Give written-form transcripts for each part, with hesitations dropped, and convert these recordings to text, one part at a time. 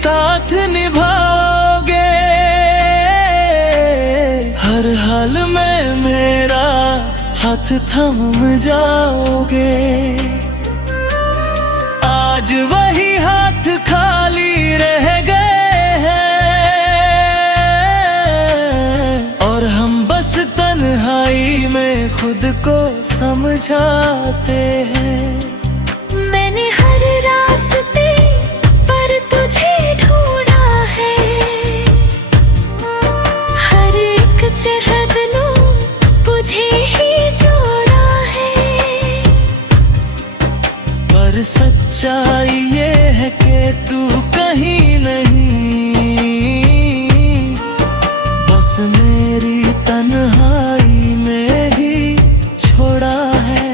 साथ निभाओगे, हर हाल में मेरा हाथ थाम जाओगे। आज वही हाथ खाली रह गए हैं और हम बस तन्हाई में खुद को समझाते हैं। मैंने हर रास्ते पर तुझे ढूंढा है, हर एक चरहदनू तुझे ही जोड़ा है। पर सच्चाई ये है कि तू कहीं नहीं, बस मेरी तन्हाई में ही छोड़ा है।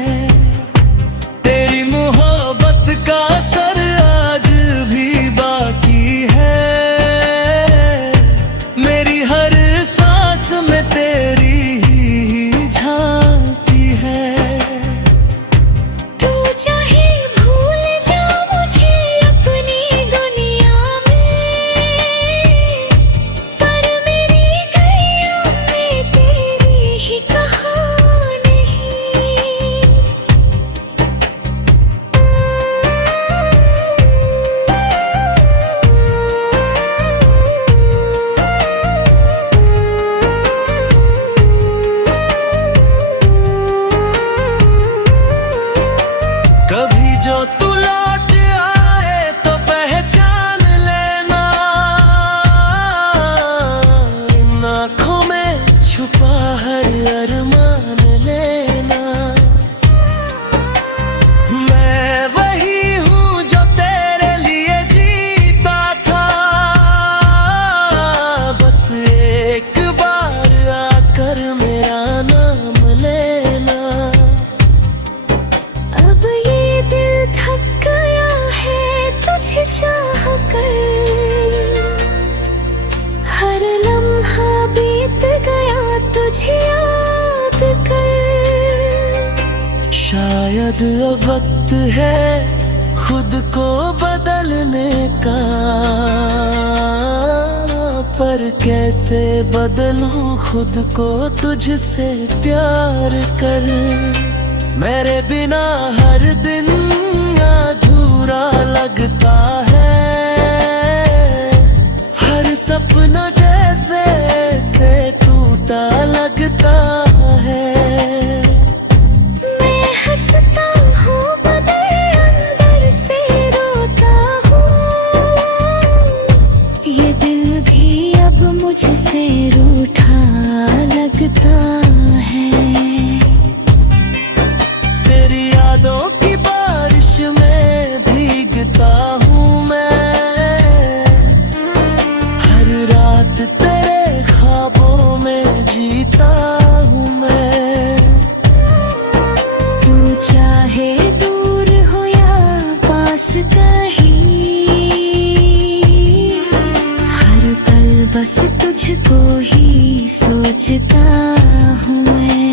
तेरी मोहब्बत का असर आज भी बाकी है, मेरी हर सांस में तेरी ही झांकी है। तू चाहे भूल जा मुझे अपनी दुनिया में, पर मेरी गलियों में तेरी ही कहानी। कभी जो तू लौट आए तो पहचान लेना, इन आँखों में छुपा हर अरमान लेना। मैं वही हूँ जो तेरे लिए जीता था, बस एक बार आकर मेरा नाम लेना। अब ये दिल थक गया है तुझे चाह कर, हर लम्हा बीत गया तुझे याद कर। शायद अब वक्त है खुद को बदलने का, पर कैसे बदलूं खुद को तुझसे प्यार कर। मेरे बिना हर दिन अधूरा लगता है, हर सपना जैसे से टूटा लगता है। मैं हंसता हूँ मगर अंदर से रोता हूँ, ये दिल भी अब मुझसे रूठा लगता है। तेरी यादों की बारिश में भीगता हूँ मैं, हर रात तेरे ख्वाबों में जीता हूँ मैं। तू चाहे दूर हो या पास कहीं, हर पल बस तुझको ही सोचता हूँ मैं।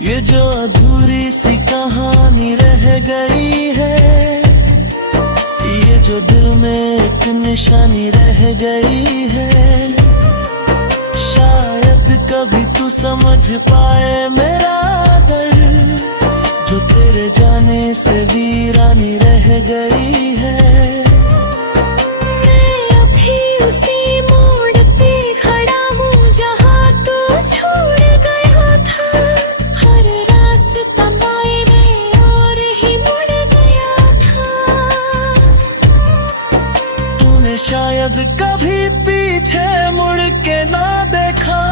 ये जो अधूरी सी कहानी रह गई है, ये जो दिल में एक निशानी रह गई है, शायद कभी तू समझ पाए मेरा दर्द, जो तेरे जाने से वीरानी रह गई है। मैं अभी उसी मोड़ पे खड़ा हूँ जहाँ तू छोड़ गया था, हर रास्ता मेरे और ही मुड़ गया था। तूने शायद कभी पीछे मुड़ के ना देखा,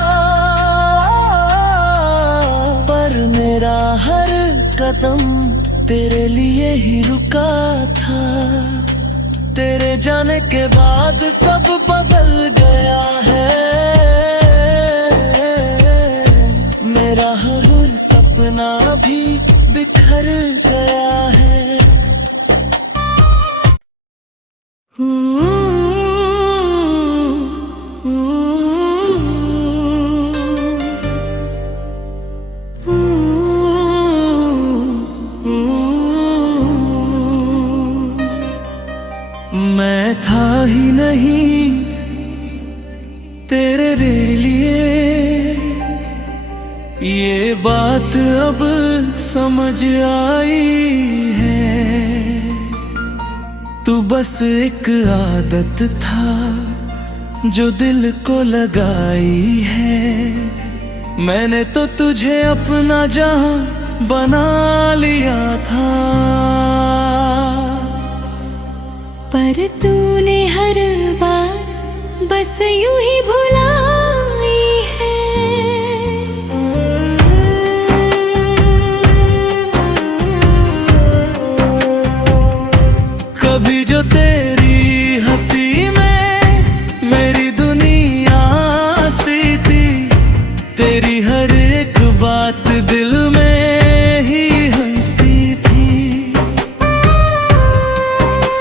पर मेरा हर कदम तेरे लिए ही रुका था। तेरे जाने के बाद सब बदल गया है, मेरा हर सपना भी बिखर गया है। मैं मैं था ही नहीं तेरे लिए, ये बात अब समझ आई है। तू बस एक आदत था जो दिल को लगाई है। मैंने तो तुझे अपना जहां बना लिया था, पर तूने हर बार बस यूं ही भुलाई है। कभी जो तेरी हंसी में मेरी दुनिया सी थी, तेरी हर एक बात दिल में ही हंसती थी।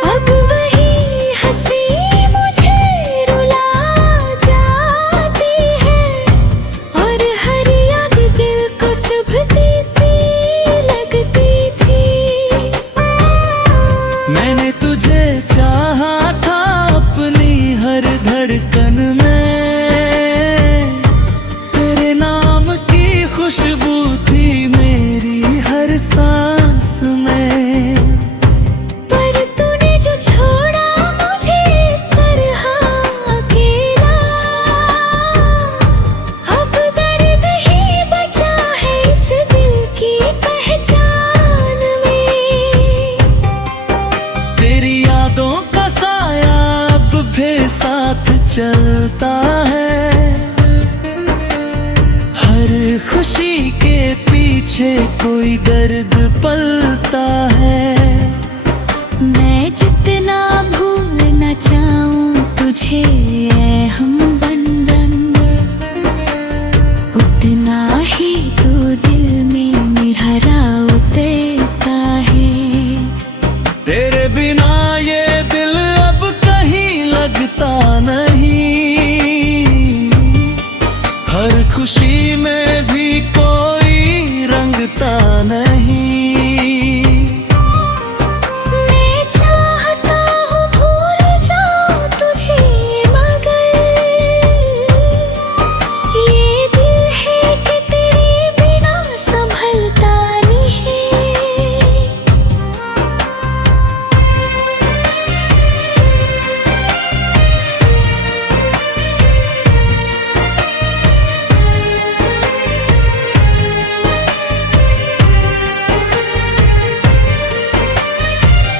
अब वही हंसी मुझे रुला जाती है, और हर याद दिल को चुभती सी लगती थी। मैंने तुझे चाहा था अपनी हर धड़कन में, तेरे नाम की खुशबू थी मेरी हर सांस में। पर तूने जो छोड़ा मुझे इस तरह अकेला, अब दर्द ही बचा है इस दिल की पहचान में। तेरी यादों का साया अब भी साथ चलता है, हर खुशी के पीछे कोई दर्द पलता है। मैं जितना भूलना चाहूं तुझे ऐ हम बंधन, उतना ही तू दिल में मेरा राह उतरता है। तेरे बिना ये दिल अब कहीं लगता नहीं, हर खुशी में भी कोई रंगता नहीं। मैं चाहता हूँ भूल जाऊं तुझे, मगर ये दिल है कि तेरे बिना संभलता नहीं।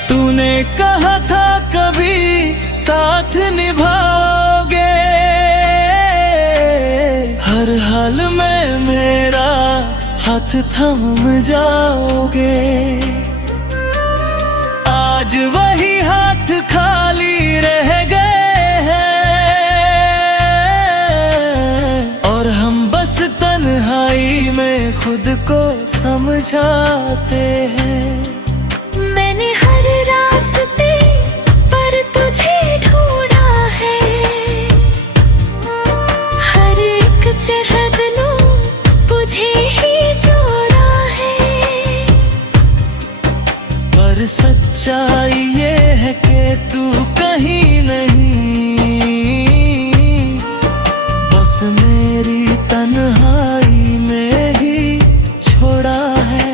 तूने कहा था कभी साथ निभाओगे, हर हाल में मेरा हाथ थाम जाओगे। आज वही हाथ खाली रह गए हैं, और हम बस तन्हाई में खुद को समझाते हैं। मैंने हर रास्ते पर तुझे ढूंढा है, हर एक चरहद तुझे ही जोड़ा है। पर सच्चाई ये है कि तू कहीं नहीं, बस मेरी तन्हाई में ही छोड़ा है।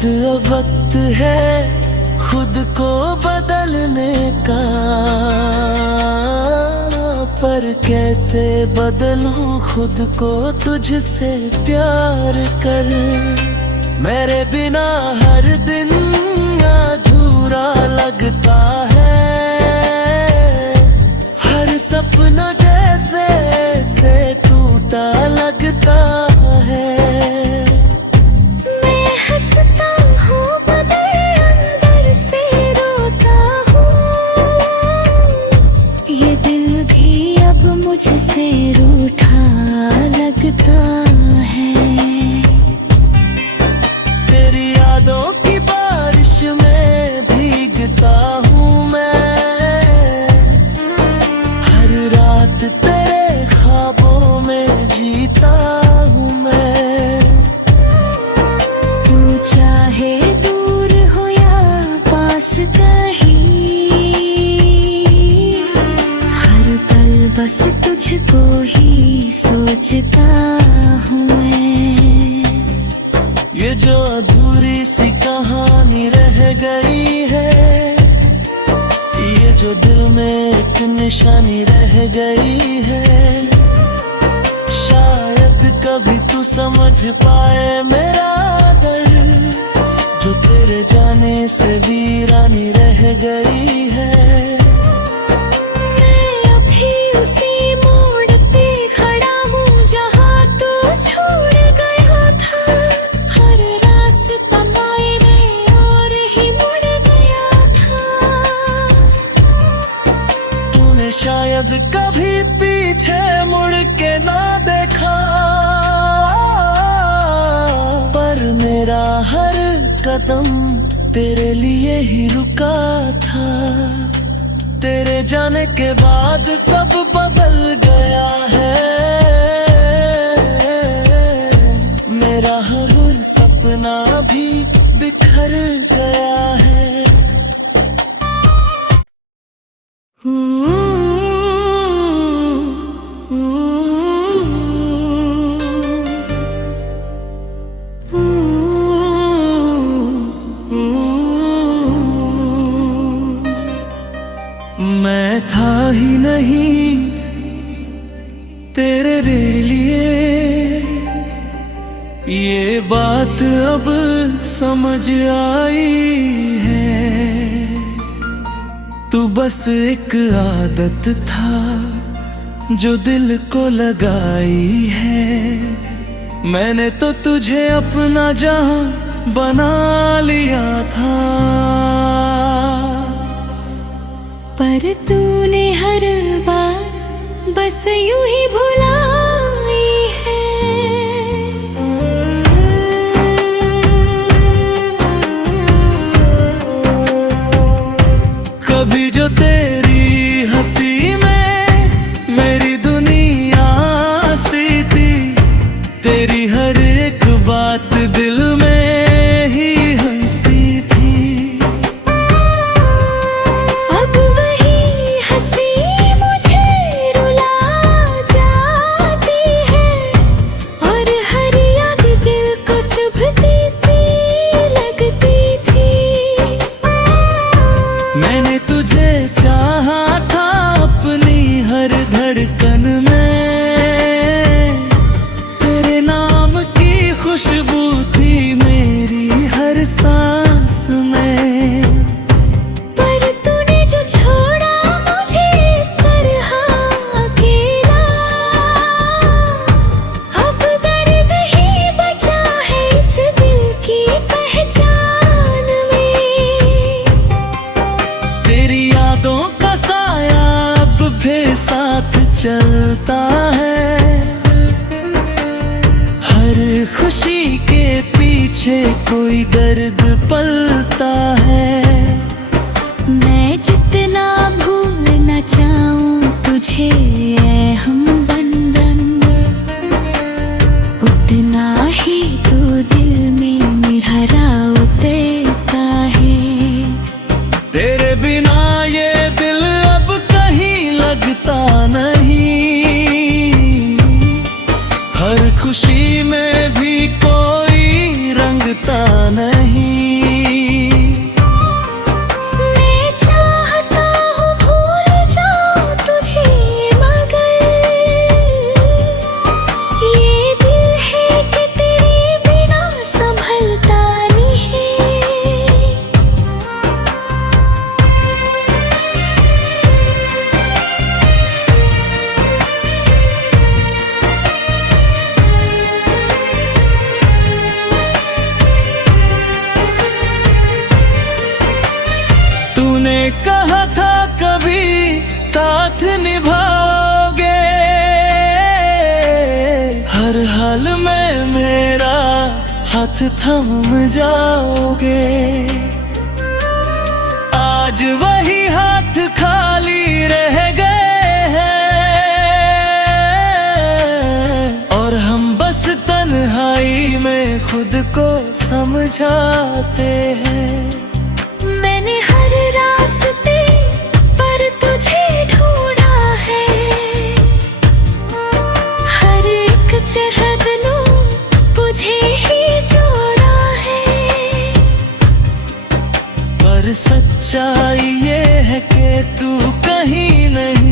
शायद अब वक्त है खुद को बदलने का, पर कैसे बदलूं खुद को तुझसे प्यार कर। मेरे बिना हर दिन अधूरा लगता है, हर सपना जैसे से टूटा लगता है। मैं हंसता हूँ मगर अंदर से रोता हूँ, ये दिल भी अब मुझसे रूठा लगता है। तेरी यादों की बारिश में भीगता हूँ मैं, हर रात तेरे ख्वाबों में जीता हूँ मैं। तू चाहे दूर हो या पास कहीं, हर पल बस तुझको ही सोचता हूँ मैं। ये जो अधूरी सी कहानी रह गई है, ये जो दिल में एक निशानी रह गई है, शायद कभी तू समझ पाए मेरा दर्द, जो तेरे जाने से वीरानी रह गई है। मैं अभी उसी मोड़ पे खड़ा हूँ जहाँ तू छोड़ गया था, हर रास्ता मेरे और ही मुड़ गया था। तूने शायद कभी पीछे मुड़ के ना देखा, पर मेरा हर कदम तेरे लिए ही रुका था। तेरे जाने के बाद सब बदल गया है, मेरा हर सपना भी बिखर गया है। मैं था ही नहीं तेरे लिए, ये बात अब समझ आई है। तू बस एक आदत था जो दिल को लगाई है, मैंने तो तुझे अपना जहां बना लिया था। पर तूने हर बार बस यूं ही भुलाई है। कभी जो तेरी हंसी में मेरी दुनिया सी थी, तेरी हर एक बात दिल में ही हंसती थी। अब वही हंसी मुझे रुला जाती है, और हर याद दिल को चुभती सी लगती थी। मैंने तुझे चाहा था अपनी हर धड़कन में, तेरे नाम की खुशबू थी मेरी हर सांस में। पर तूने जो छोड़ा मुझे इस तरह अकेला, अब दर्द ही बचा है इस दिल की पहचान में। तेरी यादों का साया अब भी साथ चलता है, हर खुशी के पीछे कोई दर्द पलता है। मैं जितना भूलना चाहूं तुझे ऐ हम बंधन, उतना ही तू दिल में मेरा उतरता है। तेरे बिना ये दिल अब कहीं लगता नहीं, हर खुशी में भी कोई रंगता नहीं। तूने कहा था कभी साथ निभाओगे, हर हाल में मेरा हाथ थम जाओगे। आज वही हाथ खाली रह गए हैं और हम बस तन्हाई में खुद को समझाते हैं। मैंने हर रास्ते पर तुझे ढूंढा है, हर एक चरहदनू तुझे ही जोड़ा है। पर सच्चाई ये है कि तू कहीं नहीं,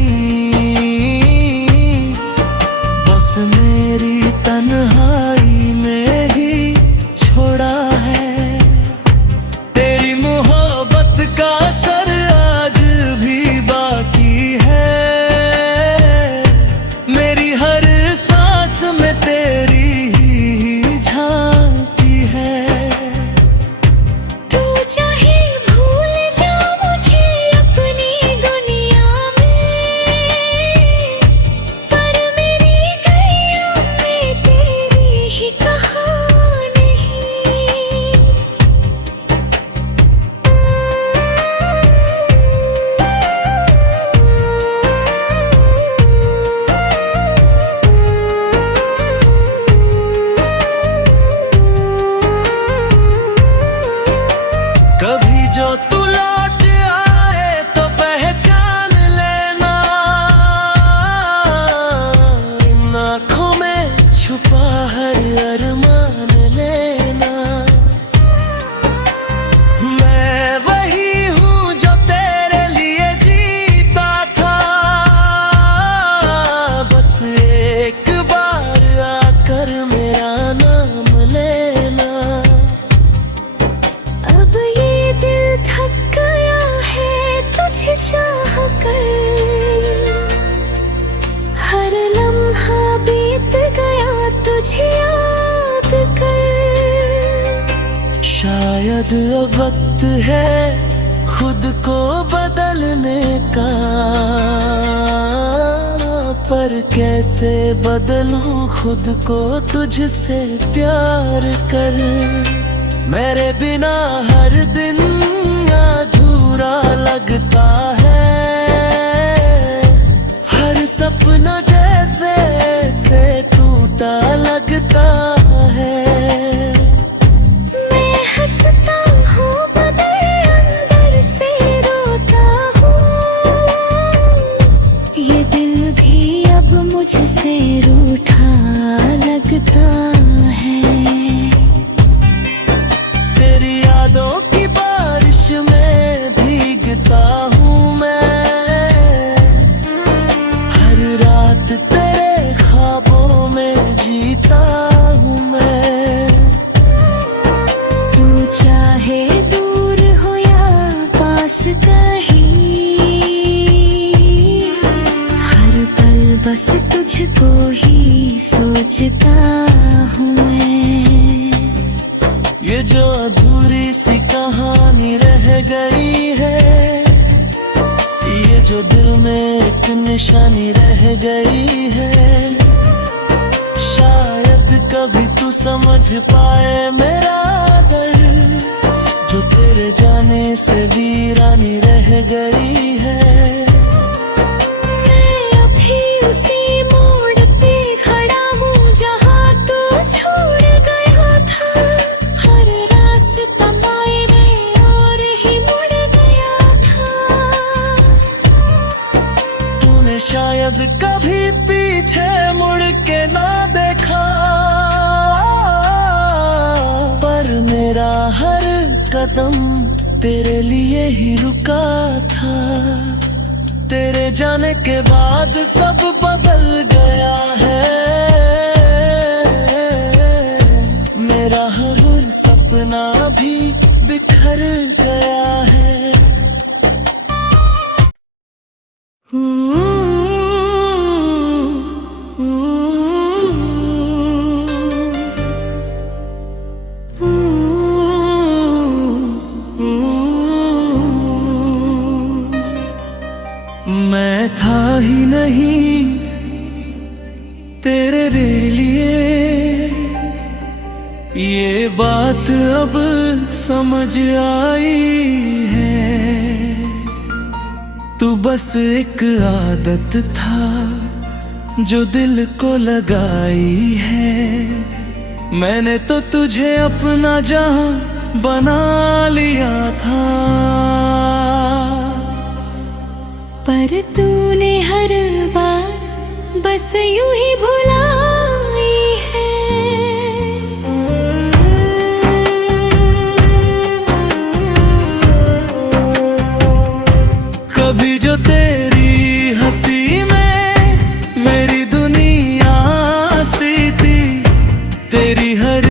बस मेरी तन्हाई में ही छोड़ा है। तेरी मोहब्बत का असर आज भी बाकी है, मेरी हर सांस में तेरी ही झांकी है। तू चाहे भूल जा मुझे अपनी दुनिया में, पर मेरी गैया में तेरी ही कहानी। कभी जो तू लौट आए तो पहचान लेना, इन आँखों में छुपा हर अरमान लेना। मैं वही हूँ जो तेरे लिए जीता था, बस एक बार आकर मेरा नाम लेना। अब ये दिल थक गया है तुझे चाह कर, हर लम्हा बीत गया तुझे याद कर। शायद अब वक्त है खुद को बदलने का, पर कैसे बदलूं खुद को तुझसे प्यार कर। मेरे बिना हर दिन अधूरा लगता है, हर सपना जैसे से टूटा लगता है। मैं हंसता हूँ मगर अंदर से रोता हूँ, ये दिल भी अब मुझसे रूठा लगता है। तेरी यादों की बारिश में भीगता हूँ मैं, हर रात तेरे ख्वाबों में जीता हूँ मैं। तू चाहे दूर हो या पास कहीं, हर पल बस तुझको ही सोचता हूँ मैं। ये जो अधूरी सी कहानी रह गई है, ये जो दिल में एक निशानी रह गई है, शायद कभी तू समझ पाए मेरा दर्द, जो तेरे जाने से वीरानी रह गई है। मैं अभी उसी मोड़ पे खड़ा हूँ जहाँ तू छोड़ गया था, हर रास्ता मेरे और ही मुड़ गया था। तूने शायद कभी पीछे मुड़ के ना देखा, पर मेरा हर कदम तेरे लिए ही रुका था। तेरे जाने के बाद सब बदल गया है, मेरा हर सपना भी बिखर गया है। मैं था ही नहीं तेरे लिए, ये बात अब समझ आई है। तू बस एक आदत था जो दिल को लगाई है, मैंने तो तुझे अपना जहां बना लिया था। पर तूने हर बार बस यूं ही भुलाई है। कभी जो तेरी हंसी में मेरी दुनिया सी थी, तेरी हर